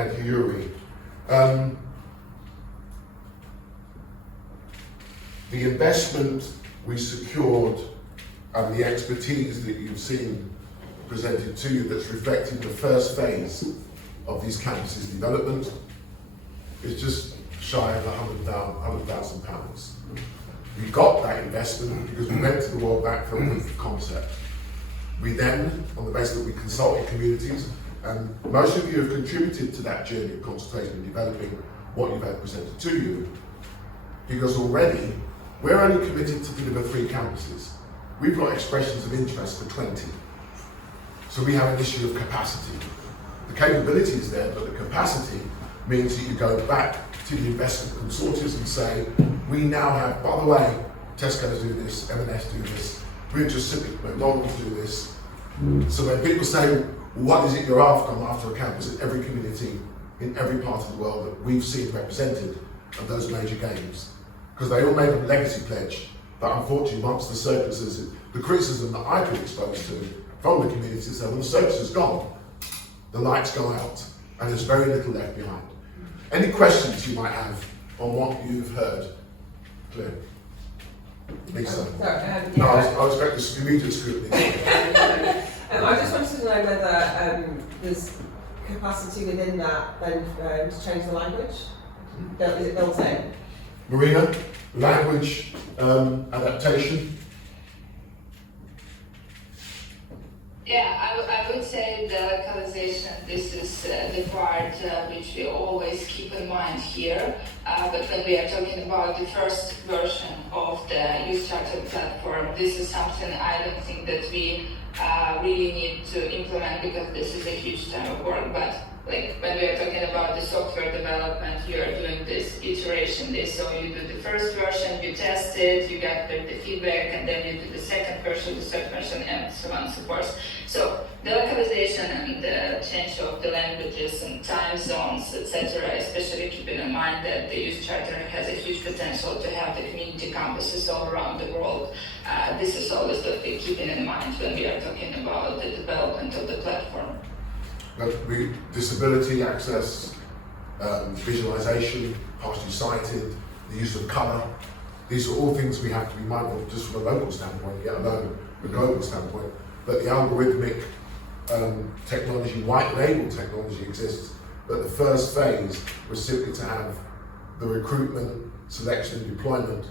Thank you, Yuri. The investment we secured and the expertise that you've seen presented to you that's reflected in the first phase of these campuses' development is just shy of £100,000. We got that investment because we went to the World Bank for a proof of concept. We then, on the basis that we consulted communities, and most of you have contributed to that journey of consultation and developing what you've had presented to you, because already we're only committed to deliver 3 campuses. We've got expressions of interest for 20. So we have an issue of capacity. The capability is there, but the capacity means that you go back to the investment consortiums and say, we now have, by the way, Tesco's do this, M&S do this, British Civic, McDonald's do this. So when people say, what is it you're after? I'm after a campus in every community, in every part of the world that we've seen represented at those major games. Because they all made a legacy pledge, but unfortunately once the surpluses, the criticism that I've been exposed to from the community is that when the surplus is gone, the lights go out and there's very little left behind. Any questions you might have on what you've heard? Claire? Lisa? No, I expect this immediate scrutiny. I just wanted to know whether there's capacity within that then to change the language. Is it built in? Marina, language adaptation. Yeah, I would say the localization, this is the part which we always keep in mind here. But when we are talking about the first version of the Youth Charter platform, this is something I don't think that we really need to implement because this is a huge time of work. But like when we are talking about the software development, you are doing this iteration, so you do the first version, you test it, you get the feedback, and then you do the second version, the third version, and so on and so forth. So the localization and the change of the languages and time zones, etc., especially keeping in mind that the Youth Charter has a huge potential to have the community campuses all around the world. This is always what we're keeping in mind when we are talking about the development of the platform. Disability access, visualization, partially sighted, the use of colour, these are all things we have to be mindful of just from a local standpoint, let alone a global standpoint. But the algorithmic technology, white label technology exists, but the first phase was simply to have the recruitment, selection and deployment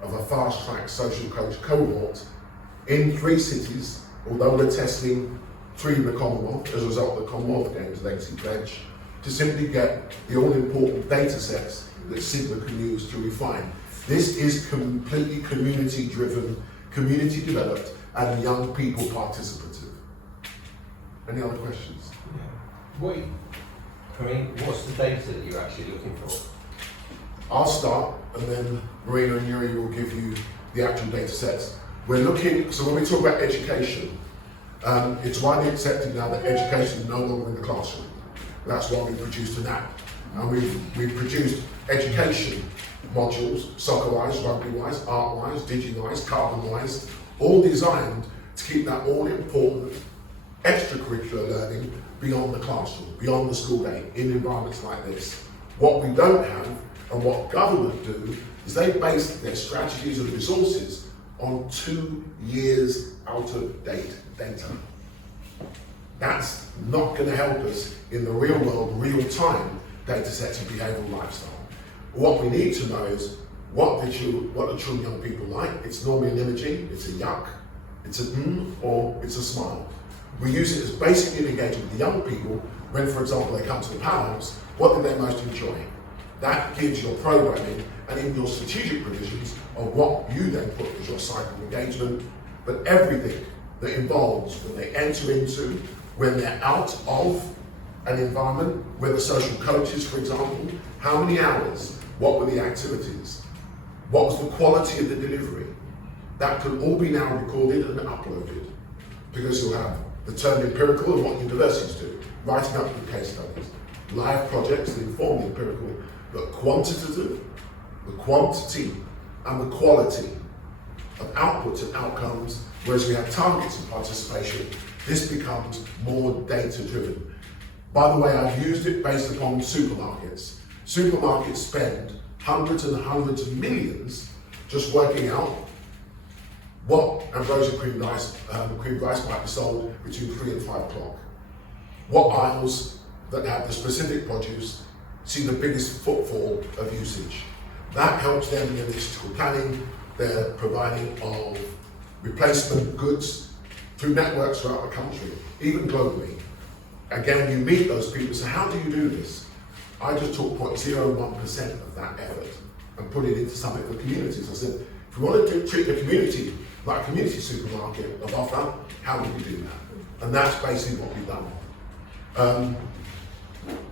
of a fast-track social coach cohort in 3 cities, although we're testing 3 in the Commonwealth as a result of the Commonwealth Games legacy pledge, to simply get the all-important data sets that Sigma can use to refine. This is completely community-driven, community-developed, and young people participative. Any other questions? What's the data that you're actually looking for? I'll start, and then Marina and Yuri will give you the actual data sets. We're looking, so when we talk about education, it's widely accepted now that education is no longer in the classroom. That's why we produced an app. And we've produced education modules, soccer-wise, rugby-wise, art-wise, digi-wise, carbon-wise, all designed to keep that all-important extracurricular learning beyond the classroom, beyond the school day, in environments like this. What we don't have, and what government do, is they base their strategies and resources on 2 years out-of-date data. That's not going to help us in the real world, real time data sets of behavioural lifestyle. What we need to know is what the true young people like. It's normally an emoji, it's a yuck, it's a or it's a smile. We use it as basically an engagement with the young people when, for example, they come to the Powerhouse. What do they most enjoy? That gives your programming and in your strategic provisions of what you then put as your cycle of engagement, but everything that involves when they enter into, when they're out of an environment, where the social coaches, for example, how many hours, what were the activities, what was the quality of the delivery. That can all be now recorded and uploaded, because you'll have the term empirical of what universities do, writing up the case studies, live projects that inform the empirical, but quantitative, the quantity and the quality of outputs and outcomes, whereas we have targets of participation, this becomes more data-driven. By the way, I've used it based upon supermarkets. Supermarkets spend hundreds and hundreds of millions just working out what ambrosia cream rice might be sold between 3 and 5 o'clock. What aisles that have the specific produce see the biggest footfall of usage. That helps them in their logistical planning. They're providing of replacement goods through networks throughout the country, even globally. Again, you meet those people, so how do you do this? I just took 0.01% of that effort and put it into something for communities. I said, if we want to treat the community like a community supermarket of offer, how do we do that? And that's basically what we've done.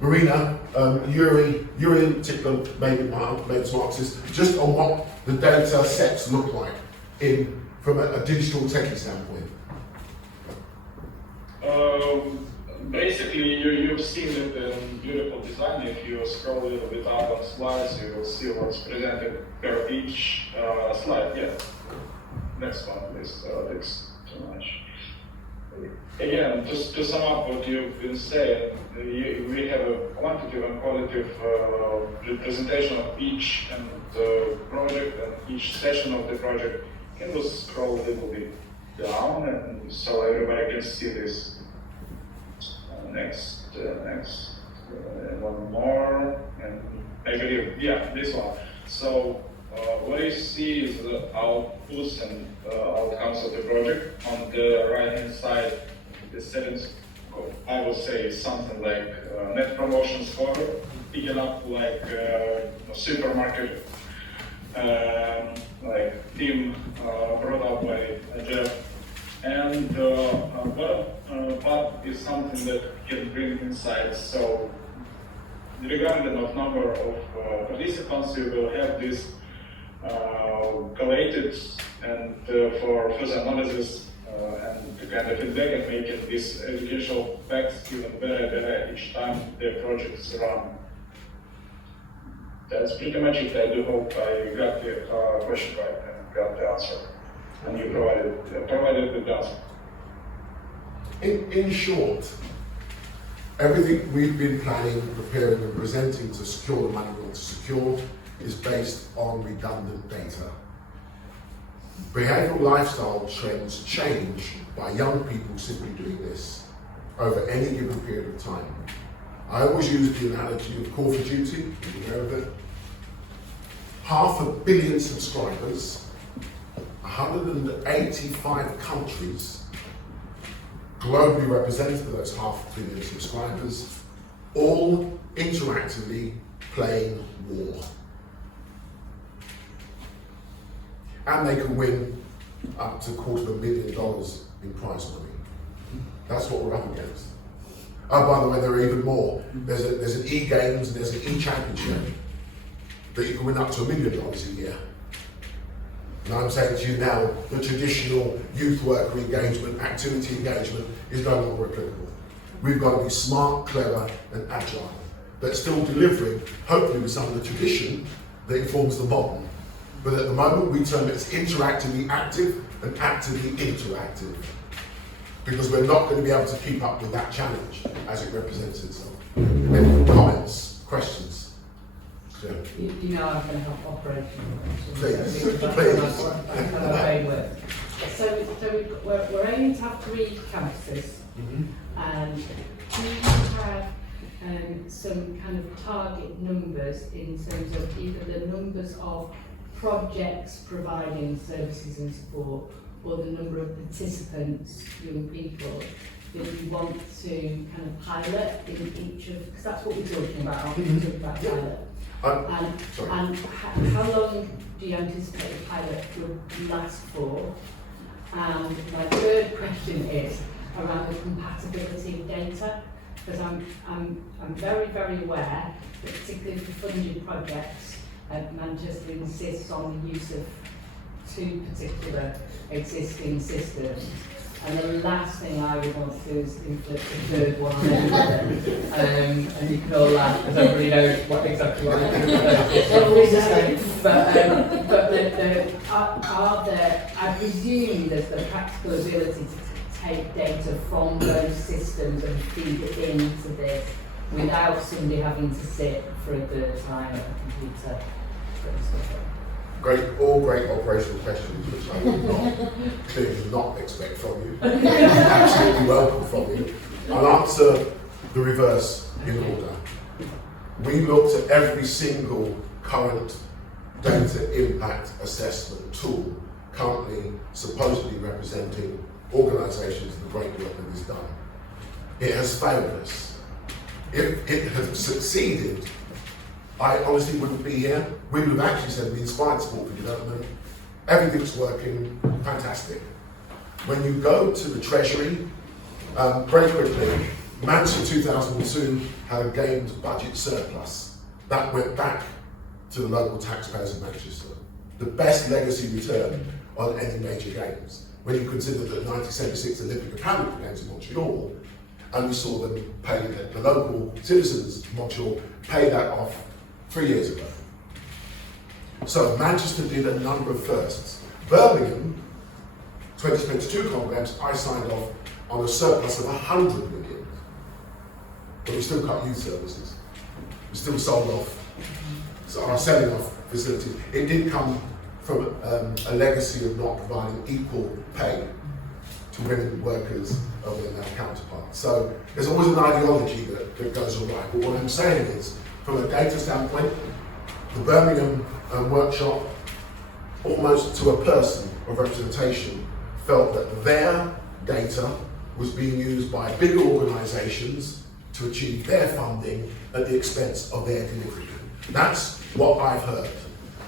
Marina, Yuri in particular made Marxist, just on what the data sets look like from a digital techie standpoint. Basically, you've seen it in beautiful design. If you scroll a little bit up on slides, you will see what's presented per each slide. Yeah. Next one, please. Thanks too much. Again, just to sum up what you've been saying, we have a quantitative and qualitative representation of each project and each session of the project. Can we scroll a little bit down and so everybody can see this? Next, one more, and I believe, yeah, this one. So what you see is the outputs and outcomes of the project. On the right-hand side, the settings, I would say something like net promotion score, picking up like supermarket, like team brought up by Jeff. And bottom part is something that can bring insights. So regardless of number of participants, you will have this collated and for further analysis and to kind of feedback and making these educational facts even better each time the projects run. That's pretty much it. I do hope I got the question right and got the answer. And you provided the answer. In short, everything we've been planning, preparing and presenting to secure the money we want to secure is based on redundant data. Behavioural lifestyle trends change by young people simply doing this over any given period of time. I always use the analogy of Call for Duty, you know of it. 500 million subscribers, 185 countries globally represented by those 500 million subscribers, all interactively playing war. And they can win up to $250,000 in prize money. That's what we're up against. Oh, by the way, there are even more. There's an e-games and there's an e-championship that you can win up to $1 million a year. And I'm saying to you now, the traditional youth worker engagement, activity engagement is no longer applicable. We've got to be smart, clever and agile, but still delivering, hopefully with some of the tradition that informs the modern. But at the moment we term it as interactively active and actively interactive, because we're not going to be able to keep up with that challenge as it represents itself. Any comments, questions? Yeah. You know I'm going to have operational questions. Please. So we're aiming to have 3 campuses, and do you have some kind of target numbers in terms of either the numbers of projects providing services and support, or the number of participants, young people, that you want to kind of pilot in each of, because that's what we're talking about, aren't we? We're talking about pilot. And how long do you anticipate the pilot would last for? And my third question is around the compatibility of data, because I'm very, very aware that particularly for funded projects, Manchester insists on the use of 2 particular existing systems. And the last thing I would want to do is inflict the 3rd one on everybody. And you can all laugh because everybody knows exactly what I'm doing. But are there, I presume there's the practical ability to take data from those systems and feed it into this without somebody having to sit for a third time at a computer. All great operational questions, which I would clearly not expect from you. Absolutely welcome from you. I'll answer the reverse in order. We looked at every single current data impact assessment tool currently supposedly representing organisations and the great work that is done. It has failed us. If it had succeeded, I honestly wouldn't be here. We would have actually said we inspired sport for development. Everything's working, fantastic. When you go to the Treasury, very quickly, Manchester 2002 had a games budget surplus. That went back to the local taxpayers of Manchester. The best legacy return on any major games. When you consider the 1976 Olympic and Paralympic Games in Montreal, and we saw them pay, the local citizens of Montreal pay that off 3 years ago. So Manchester did a number of firsts. Birmingham, 2022 Commonwealth Games, I signed off on a surplus of 100 million. But we still cut youth services. We still sold off, so are selling off facilities. It did come from a legacy of not providing equal pay to women workers over their counterparts. So there's always an ideology that goes awry. But what I'm saying is, from a data standpoint, the Birmingham workshop, almost to a person of representation, felt that their data was being used by bigger organisations to achieve their funding at the expense of their delivery. That's what I've heard,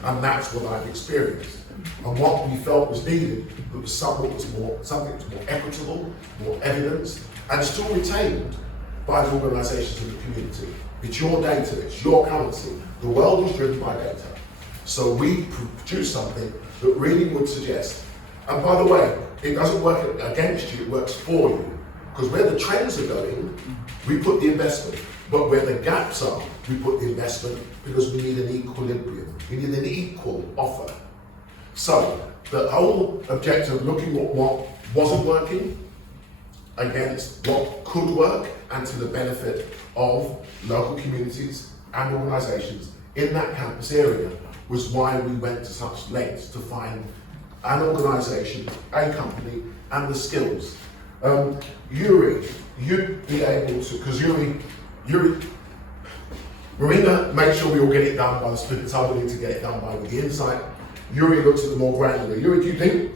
and that's what I've experienced. And what we felt was needed was something that was more equitable, more evidenced, and still retained by the organisations in the community. It's your data, it's your currency. The world is driven by data. So we produce something that really would suggest, and by the way, it doesn't work against you, it works for you. Because where the trends are going, we put the investment. But where the gaps are, we put the investment because we need an equilibrium. We need an equal offer. So the whole objective of looking at what wasn't working against what could work and to the benefit of local communities and organisations in that campus area was why we went to such lengths to find an organisation, a company, and the skills. Yuri, you'd be able to, because Yuri, Marina made sure we all get it done by the students. I willing to get it done by with the insight. Yuri looks at the more granular. Yuri, do you think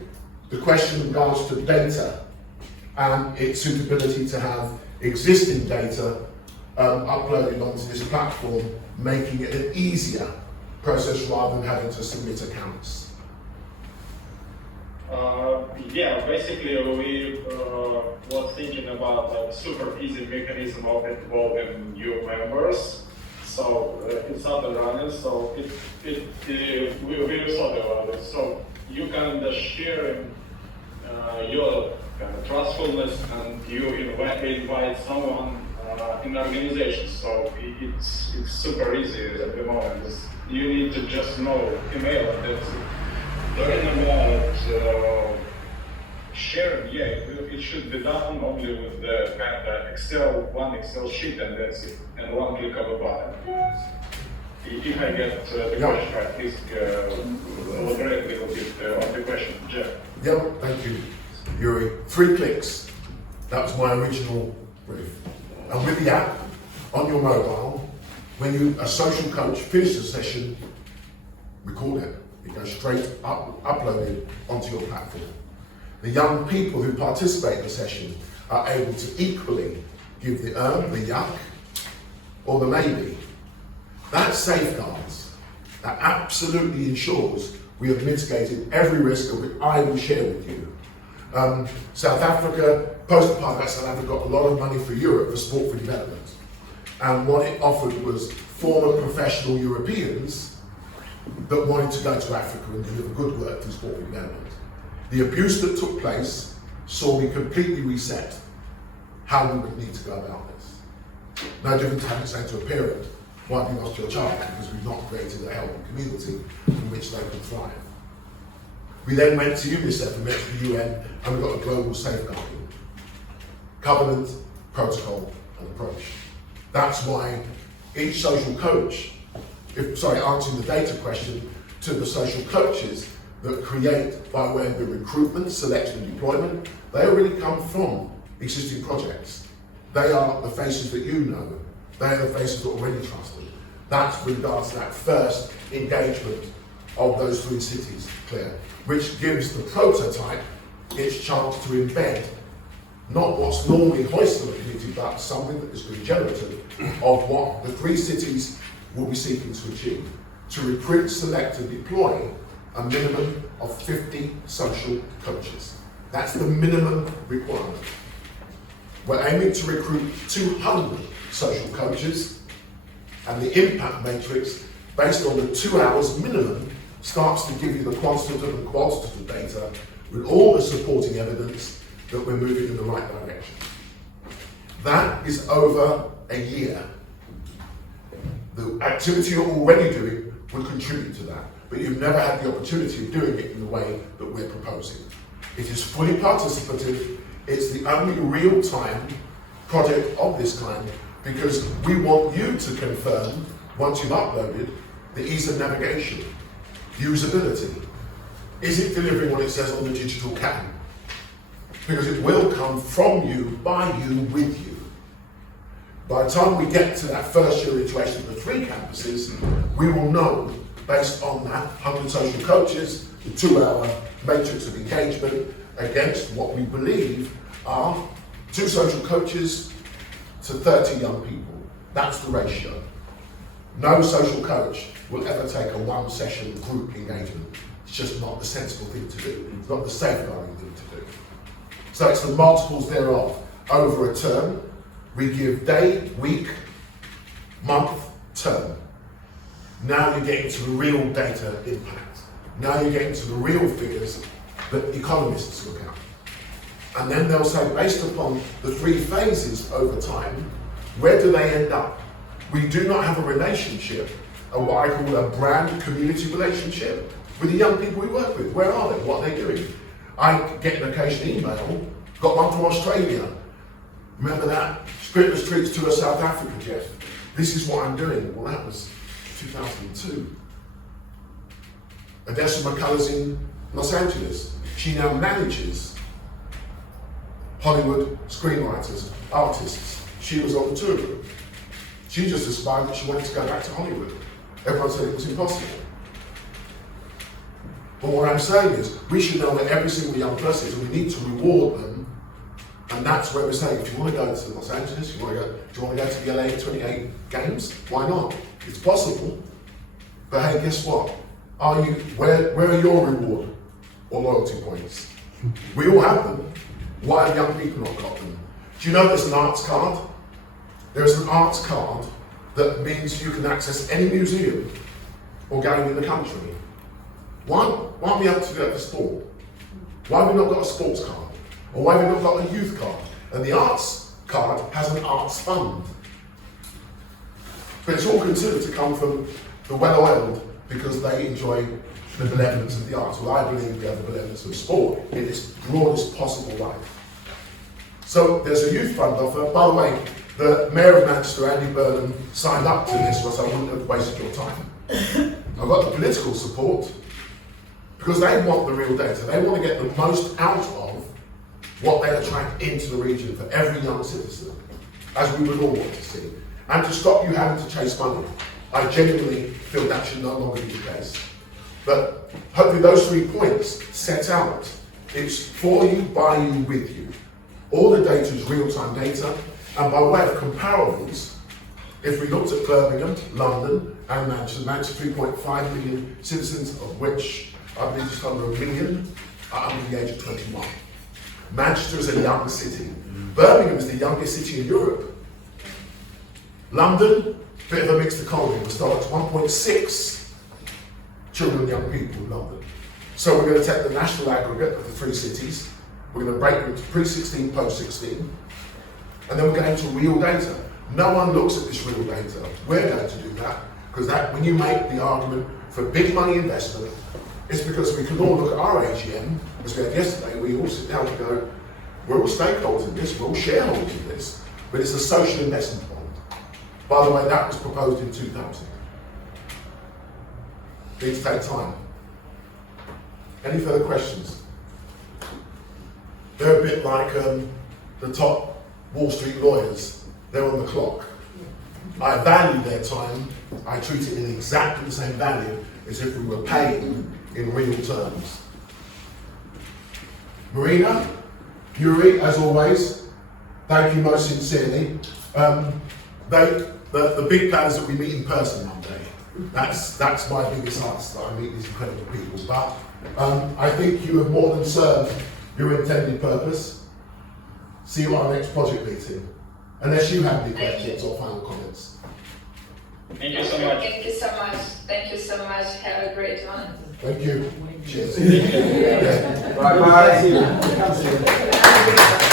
the question in regards to data and its suitability to have existing data uploaded onto this platform, making it an easier process rather than having to submit accounts? Yeah, basically we were thinking about a super easy mechanism of involving new members. So it's up and running, so we thought about it. So you kind of share your kind of trustfulness and you invite someone in the organization. So it's super easy at the moment. You need to just know email and that's it. Talking about sharing, yeah, it should be done only with the kind of one Excel sheet and that's it, and one click of a button. If I get the question right, please elaborate a little bit on the question, Jeff. Yeah, thank you, Yuri. 3 clicks, that was my original brief. And with the app on your mobile, when a social coach finishes a session, record it. It goes straight uploaded onto your platform. The young people who participate in the session are able to equally give the the yuck, or the maybe. That safeguards, that absolutely ensures we have mitigated every risk of which I will share with you. South Africa, post-apartheid South Africa got a lot of money for Europe for sport for development. And what it offered was former professional Europeans that wanted to go to Africa and deliver good work through sport for development. The abuse that took place saw me completely reset how we would need to go about this. No different to having to say to a parent, why have you lost your child? Because we've not created a healthy community in which they can thrive. We then went to UNICEF, we went to the UN, and we got a global safeguarding. covenant, protocol, and approach. That's why each social coach, answering the data question, to the social coaches that create by way of the recruitment, selection and deployment, they already come from existing projects. They are the faces that you know. They are the faces that are already trusted. That's with regards to that first engagement of those 3 cities, Claire, which gives the prototype its chance to embed not what's normally hoisted on the community, but something that is regenerative of what the 3 cities will be seeking to achieve. To recruit, select and deploy a minimum of 50 social coaches. That's the minimum requirement. We're aiming to recruit 200 social coaches, and the impact matrix, based on the 2 hours minimum, starts to give you the quantitative and qualitative data with all the supporting evidence that we're moving in the right direction. That is over a year. The activity you're already doing would contribute to that, but you've never had the opportunity of doing it in the way that we're proposing. It is fully participative. It's the only real-time project of this kind, because we want you to confirm, once you've uploaded, the ease of navigation, usability. Is it delivering what it says on the digital can? Because it will come from you, by you, with you. By the time we get to that first year iteration of the 3 campuses, we will know, based on that 100 social coaches, the 2-hour matrix of engagement, against what we believe are 2 social coaches to 30 young people. That's the ratio. No social coach will ever take a 1-session group engagement. It's just not the sensible thing to do. It's not the safeguarding thing to do. So it's the multiples thereof. Over a term, we give day, week, month, term. Now you're getting to the real data impact. Now you're getting to the real figures that economists look at. And then they'll say, based upon the 3 phases over time, where do they end up? We do not have a relationship, what I call a brand community relationship, with the young people we work with. Where are they? What are they doing? I get an occasional email, got one from Australia. Remember that? Spiritless Treats to South Africa, Jeff. This is what I'm doing. Well, that was 2002. Odessa McCullough's in Los Angeles. She now manages Hollywood screenwriters, artists. She was on the tour group. She just aspired that she wanted to go back to Hollywood. Everyone said it was impossible. But what I'm saying is, we should know where every single young person is, and we need to reward them. And that's where we're saying, if you want to go to Los Angeles, do you want to go to the LA 28 Games? Why not? It's possible. But hey, guess what? Where are your reward or loyalty points? We all have them. Why have young people not got them? Do you know there's an arts card? There's an arts card that means you can access any museum or gallery in the country. Why aren't we able to do that for sport? Why have we not got a sports card? Or why have we not got a youth card? And the arts card has an arts fund. But it's all considered to come from the well-oiled because they enjoy the benevolence of the arts. Well, I believe we have the benevolence of sport in its broadest possible light. So there's a youth fund offer. By the way, the Mayor of Manchester, Andy Burnham, signed up to this, or else I wouldn't have wasted your time. I've got the political support because they want the real data. They want to get the most out of what they attract into the region for every young citizen, as we would all want to see, and to stop you having to chase money. I genuinely feel that should no longer be the case. But hopefully those 3 points set out. It's for you, by you, with you. All the data is real-time data, and by way of comparables, if we looked at Birmingham, London, and Manchester, 3.5 million citizens, of which I believe just under 1 million are under the age of 21. Manchester is a young city. Birmingham is the youngest city in Europe. London, bit of a mixed economy. We're starting at 1.6 children and young people in London. So we're going to take the national aggregate of the 3 cities. We're going to break them into pre-16, post-16. And then we're going to real data. No one looks at this real data. We're going to do that, because when you make the argument for big money investment, it's because we can all look at our AGM, as we had yesterday, we all sit down and go, We're all stakeholders in this, we're all shareholders in this, but it's a social investment bond. By the way, that was proposed in 2000. Things take time. Any further questions? They're a bit like the top Wall Street lawyers. They're on the clock. I value their time. I treat it in exactly the same value as if we were paying in real terms. Marina, Yuri, as always, thank you most sincerely. The big plan is that we meet in person one day. That's my biggest ask, that I meet these incredible people. But I think you have more than served your intended purpose. See you at our next project meeting. Unless you have any questions or final comments. Thank you so much. Thank you so much. Thank you so much. Have a great one. Thank you. Cheers. Right, bye.